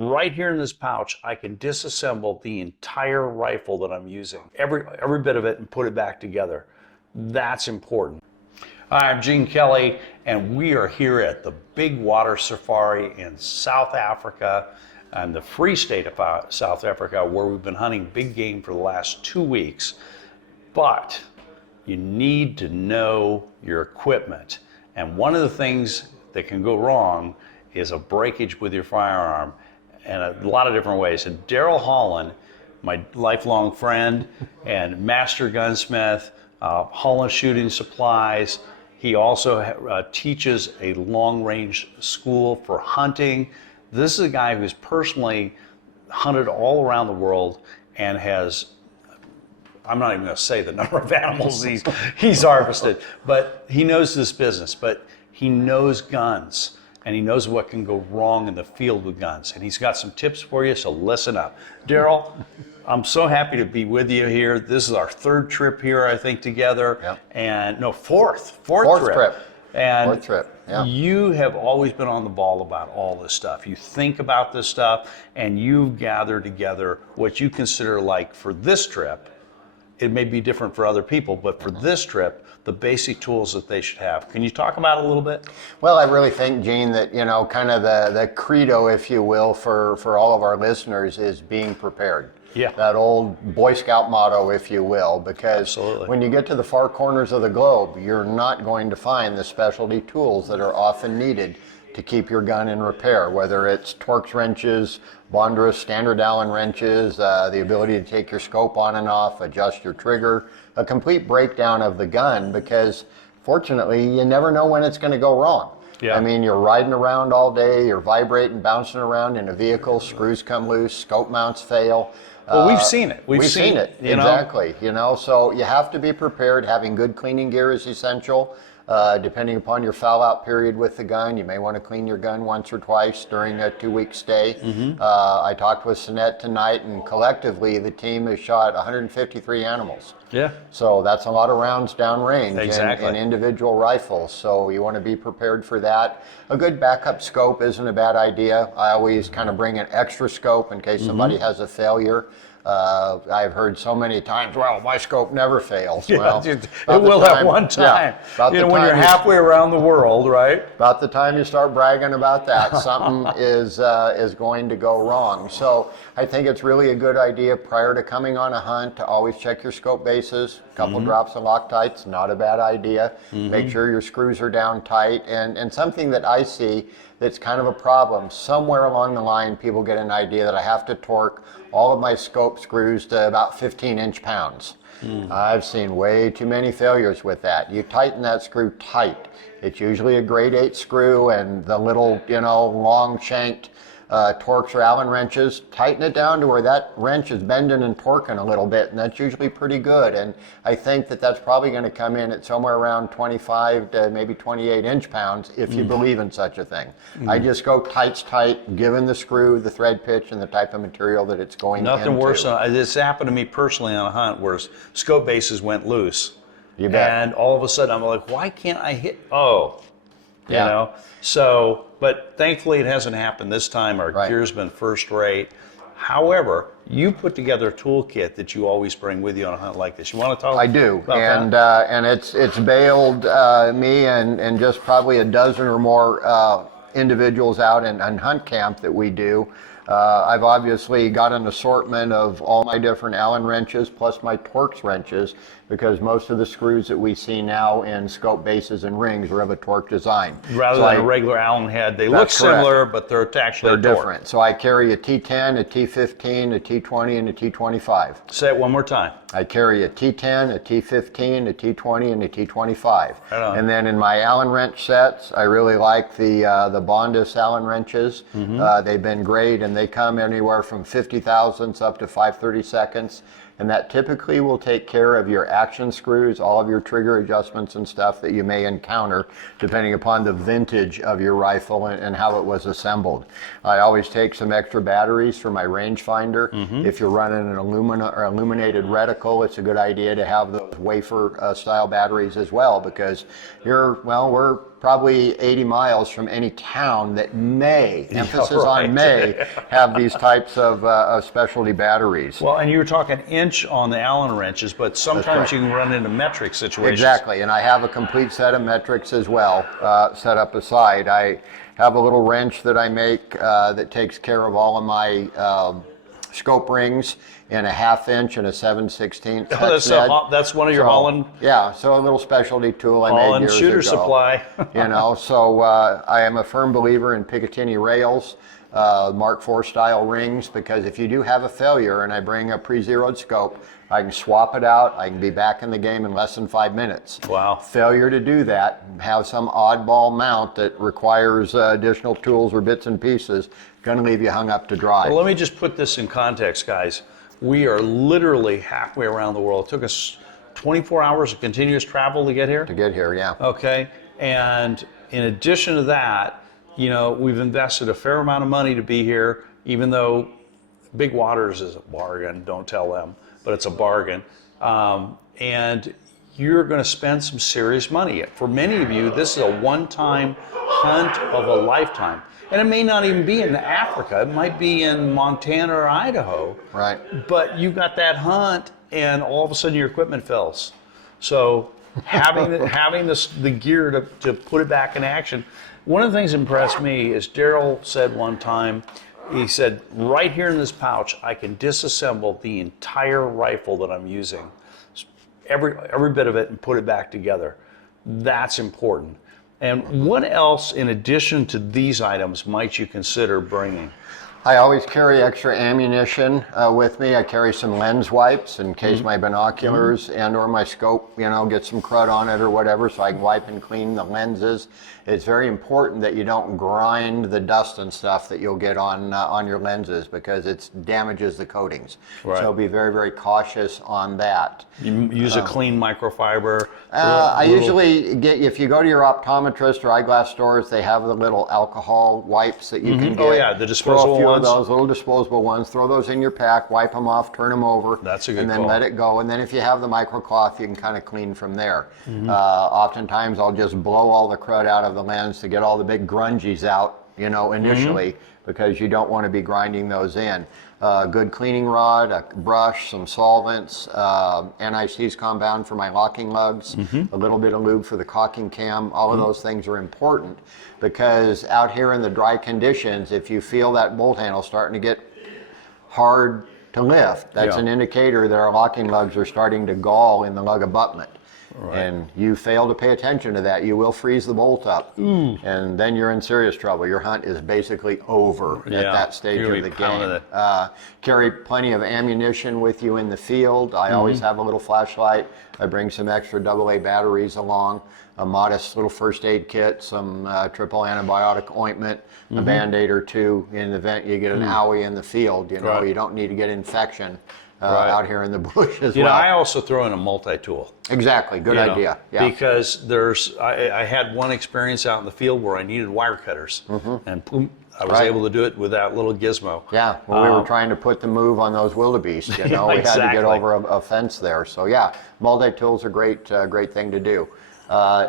right here in this pouch, I can disassemble the entire rifle that I'm using, every bit of it, and put it back together. That's important. Hi, I'm Gene Kelly, and we are here at the Big Water Safari in South Africa, and the Free State of South Africa, where we've been hunting big game for the last 2 weeks. But you need to know your equipment. And one of the things that can go wrong is a breakage with your firearm, and a lot of different ways. And Darrell Holland, my lifelong friend and master gunsmith, Holland Shooting Supplies. He also teaches a long-range school for hunting. This is a guy who's personally hunted all around the world and has, I'm not even going to say the number of animals he's harvested, but he knows this business, but he knows guns, and he knows what can go wrong in the field with guns. And he's got some tips for you, so listen up. Darrell, I'm so happy to be with you here. This is our third trip here, I think, together. Yep. And no, fourth trip. And fourth trip. Yeah. You have always been on the ball about all this stuff. You think about this stuff, and you've gathered together what you consider, like, for this trip. It may be different for other people, but for this trip, the basic tools that they should have. Can you talk about it a little bit? Well, I really think, Gene, that, you know, kind of the credo, if you will, for all of our listeners is being prepared. Yeah. That old Boy Scout motto, if you will, because Absolutely. When you get to the far corners of the globe, you're not going to find the specialty tools that are often needed to keep your gun in repair, whether it's Torx wrenches, Bondress standard Allen wrenches, the ability to take your scope on and off, adjust your trigger, a complete breakdown of the gun, because fortunately you never know when it's going to go wrong. Yeah. I mean, you're riding around all day, you're vibrating, bouncing around in a vehicle, screws come loose, scope mounts fail. Well, we've seen it. We've seen it, exactly. You know, so you have to be prepared. Having good cleaning gear is essential. Depending upon your foul out period with the gun, you may want to clean your gun once or twice during a 2-week stay. Mm-hmm. I talked with Sinette tonight, and collectively the team has shot 153 animals. Yeah. So that's a lot of rounds downrange Exactly. in individual rifles. So you want to be prepared for that. A good backup scope isn't a bad idea. I always kind of bring an extra scope in case somebody has a failure. I've heard so many times, well, my scope never fails. Yeah, well, it will at one time. Yeah, you know, when you're halfway around the world, right? About the time you start bragging about that, something is going to go wrong. So I think it's really a good idea prior to coming on a hunt to always check your scope bases. A couple drops of Loctite's, not a bad idea. Make sure your screws are down tight. And something that I see that's kind of a problem, somewhere along the line people get an idea that I have to torque all of my scope screws to about 15 inch-pounds. I've seen way too many failures with that. You tighten that screw tight. It's usually a grade 8 screw, and the little, you know, long shanked Torx or Allen wrenches, tighten it down to where that wrench is bending and torquing a little bit, and that's usually pretty good. And I think that that's probably going to come in at somewhere around 25 to maybe 28 inch-pounds if you believe in such a thing. I just go tight, given the screw, the thread pitch, and the type of material that it's going into. Nothing worse than this happened to me personally on a hunt where scope bases went loose. You bet. And all of a sudden I'm like, why can't I hit? Oh, you Yeah. know? So, but thankfully it hasn't happened this time. Our Right. gear's been first rate. However, you put together a toolkit that you always bring with you on a hunt like this. You want to talk I do, about and that? and it's bailed me and just probably a dozen or more individuals out in hunt camp that we do. I've obviously got an assortment of all my different Allen wrenches plus my Torx wrenches, because most of the screws that we see now in scope bases and rings are of a Torx design. Rather than a regular Allen head, they look similar, but they're actually They're different. So I carry a T10, a T15, a T20, and a T25. Say it one more time. I carry a T10, a T15, a T20, and a T25. Right on. And then in my Allen wrench sets, I really like the Bondress Allen wrenches. They've been great, and they come anywhere from 50 thousandths up to 5/32. And that typically will take care of your action screws, all of your trigger adjustments and stuff that you may encounter depending upon the vintage of your rifle and how it was assembled. I always take some extra batteries for my rangefinder. If you're running an illuminated reticle, it's a good idea to have those wafer style batteries as well, because we're probably 80 miles from any town that may, emphasis right. on may, have these types of specialty batteries. Well, and you were talking inch on the Allen wrenches, but sometimes you can run into metric situations. Exactly, and I have a complete set of metrics as well set up aside. I have a little wrench that I make that takes care of all of my scope rings in a 1/2 inch and a 7/16 hex head. That's one of your Holland. Yeah, so a little specialty tool I made years shooter ago. supply. So I am a firm believer in Picatinny rails, Mark IV style rings, because if you do have a failure and I bring a pre-zeroed scope, I can swap it out, I can be back in the game in less than 5 minutes. Wow. Failure to do that, have some oddball mount that requires additional tools or bits and pieces, gonna leave you hung up to dry. Well, let me just put this in context, guys. We are literally halfway around the world. It took us 24 hours of continuous travel to get here. To get here, yeah. Okay, and in addition to that, we've invested a fair amount of money to be here, even though Big Waters is a bargain, don't tell them, but it's a bargain. And you're gonna spend some serious money. For many of you, this is a one-time hunt of a lifetime. And it may not even be in Africa, it might be in Montana or Idaho. Right. But you got that hunt and all of a sudden your equipment fails. So having the gear to put it back in action. One of the things that impressed me is Darrell said one time, he said, right here in this pouch, I can disassemble the entire rifle that I'm using, every bit of it, and put it back together. That's important. And what else, in addition to these items, might you consider bringing? I always carry extra ammunition with me. I carry some lens wipes in case my binoculars and or my scope, get some crud on it or whatever, so I can wipe and clean the lenses. It's very important that you don't grind the dust and stuff that you'll get on your lenses, because it damages the coatings. Right. So be very, very cautious on that. You use a clean microfiber? I usually get, if you go to your optometrist or eyeglass stores, they have the little alcohol wipes that you can get. Oh yeah, the disposable ones. Of those little disposable ones, throw those in your pack, wipe them off, turn them over, That's a good and then call. let it go. And then if you have the microcloth, you can kind of clean from there. Oftentimes I'll just blow all the crud out of the lens to get all the big grungies out, initially, because you don't want to be grinding those in. Good cleaning rod, a brush, some solvents, NIC's compound for my locking lugs, a little bit of lube for the cocking cam. All of those things are important, because out here in the dry conditions, if you feel that bolt handle starting to get hard to lift, that's an indicator that our locking lugs are starting to gall in the lug abutment. Right. And you fail to pay attention to that, you will freeze the bolt up, and then you're in serious trouble. Your hunt is basically over at that stage of the game. Carry plenty of ammunition with you in the field. I always have a little flashlight. I bring some extra AA batteries along, a modest little first aid kit, some triple antibiotic ointment, a Band-Aid or two in the event you get an owie in the field. You don't need to get infection. Out here in the bush as well. I also throw in a multi-tool. Exactly, good idea. Yeah. Because I had one experience out in the field where I needed wire cutters, and boom, I was able to do it with that little gizmo. Yeah, well, we were trying to put the move on those wildebeest, we had to get over a fence there. So yeah, multi-tool's a great thing to do.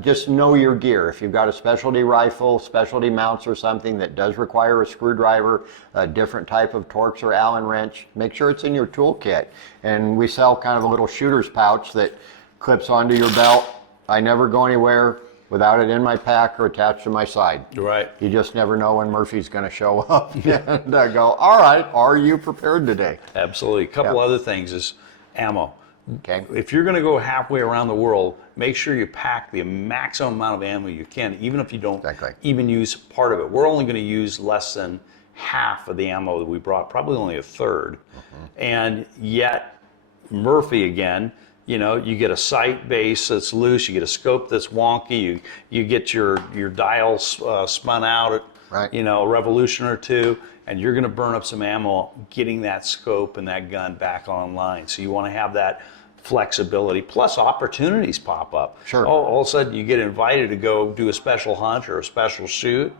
Just know your gear. If you've got a specialty rifle, specialty mounts or something that does require a screwdriver, a different type of Torx or Allen wrench, make sure it's in your toolkit. And we sell kind of a little shooter's pouch that clips onto your belt. I never go anywhere without it in my pack or attached to my side. Right. You just never know when Murphy's going to show up and go, all right, are you prepared today? Absolutely. A couple other things is ammo. Okay. If you're going to go halfway around the world, make sure you pack the maximum amount of ammo you can, even if you don't even use part of it. We're only going to use less than half of the ammo that we brought, probably only a third. And yet, Murphy again, you get a sight base that's loose, you get a scope that's wonky, you get your dials spun out at a revolution or two, and you're going to burn up some ammo getting that scope and that gun back online. So you want to have that flexibility, plus opportunities pop up. Sure. All of a sudden you get invited to go do a special hunt or a special shoot.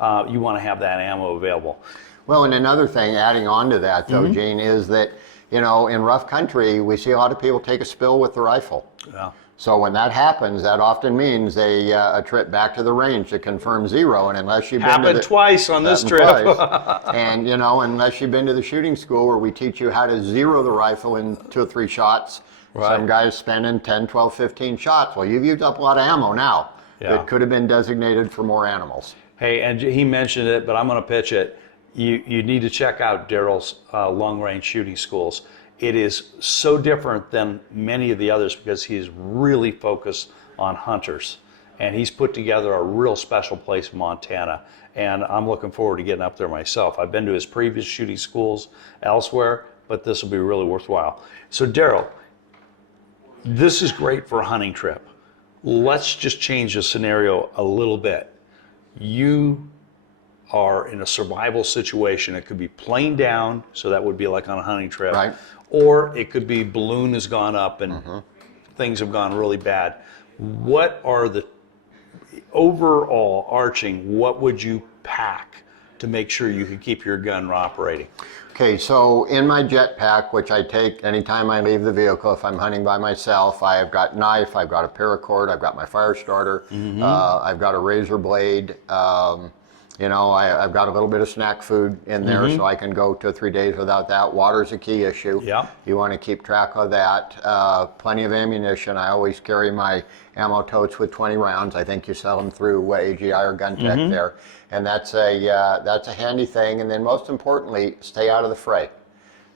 You want to have that ammo available. Well, and another thing, adding on to that though, Gene, is that in rough country, we see a lot of people take a spill with the rifle. Yeah. So when that happens, that often means a trip back to the range to confirm 0. And unless you've been Happened twice on this trip. And unless you've been to the shooting school where we teach you how to zero the rifle in 2 or 3 shots, some guys spending 10, 12, 15 shots. Well, you've used up a lot of ammo now that could have been designated for more animals. Hey, and he mentioned it, but I'm going to pitch it. You need to check out Darrell's long-range shooting schools. It is so different than many of the others because he's really focused on hunters. And he's put together a real special place in Montana. And I'm looking forward to getting up there myself. I've been to his previous shooting schools elsewhere, but this will be really worthwhile. So Darrell, this is great for a hunting trip. Let's just change the scenario a little bit. You are in a survival situation. It could be plane down, so that would be like on a hunting trip. Right. Or it could be balloon has gone up and things have gone really bad. What are the overall arching, what would you pack to make sure you can keep your gun operating? Okay, so in my jetpack, which I take anytime I leave the vehicle, if I'm hunting by myself, I've got knife, I've got a paracord, I've got my fire starter, I've got a razor blade, I've got a little bit of snack food in there so I can go 2 or 3 days without that. Water's a key issue. Yeah. You want to keep track of that. Plenty of ammunition. I always carry my ammo totes with 20 rounds. I think you sell them through AGI or Gun Tech there. And that's a handy thing. And then most importantly, stay out of the fray.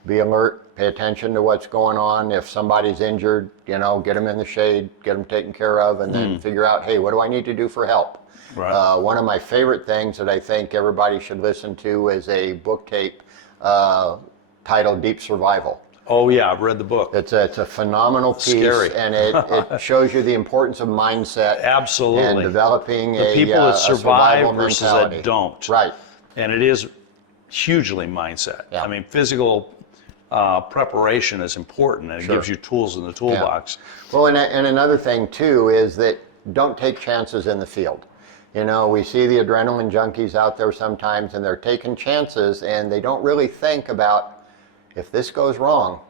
Be alert, pay attention to what's going on. If somebody's injured, get them in the shade, get them taken care of, and then figure out, hey, what do I need to do for help? Right. One of my favorite things that I think everybody should listen to is a book tape titled Deep Survival. Oh yeah, I've read the book. It's a phenomenal piece, Scary. And it shows you the importance of mindset. Absolutely. And developing the people that survive versus mentality. that don't. Right. And it is hugely mindset. Yeah. I mean, physical preparation is important, and it gives you tools in the toolbox. Yeah. Well, and another thing too is that don't take chances in the field. We see the adrenaline junkies out there sometimes, and they're taking chances, and they don't really think about, if this goes wrong,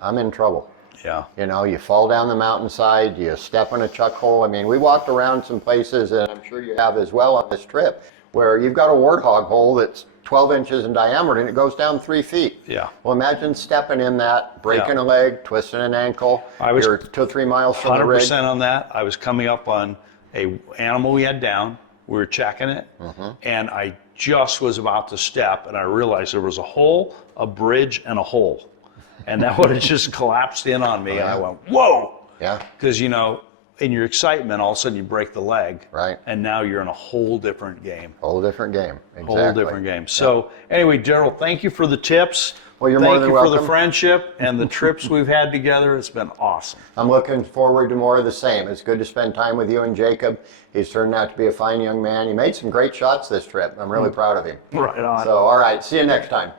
I'm in trouble. Yeah. You fall down the mountainside, you step in a chuck hole. I mean, we walked around some places, and I'm sure you have as well on this trip, where you've got a warthog hole that's 12 inches in diameter, and it goes down 3 feet. Yeah. Well, imagine stepping in that, breaking a leg, twisting an ankle. You're 2 or 3 miles from the rig. 100% on that. I was coming up on a animal we had down. We were checking it, and I just was about to step, and I realized there was a hole, a bridge, and a hole. And that would have just collapsed in on me, and I went, whoa! Yeah. Because, in your excitement, all of a sudden you break the leg. Right. And now you're in a whole different game. Whole different game. Exactly. Whole different game. So, anyway, Darrell, thank you for the tips. Well, you're more than welcome. Thank you for the friendship and the trips we've had together. It's been awesome. I'm looking forward to more of the same. It's good to spend time with you and Jacob. He's turned out to be a fine young man. He made some great shots this trip. I'm really proud of him. Right on. So, all right. See you next time.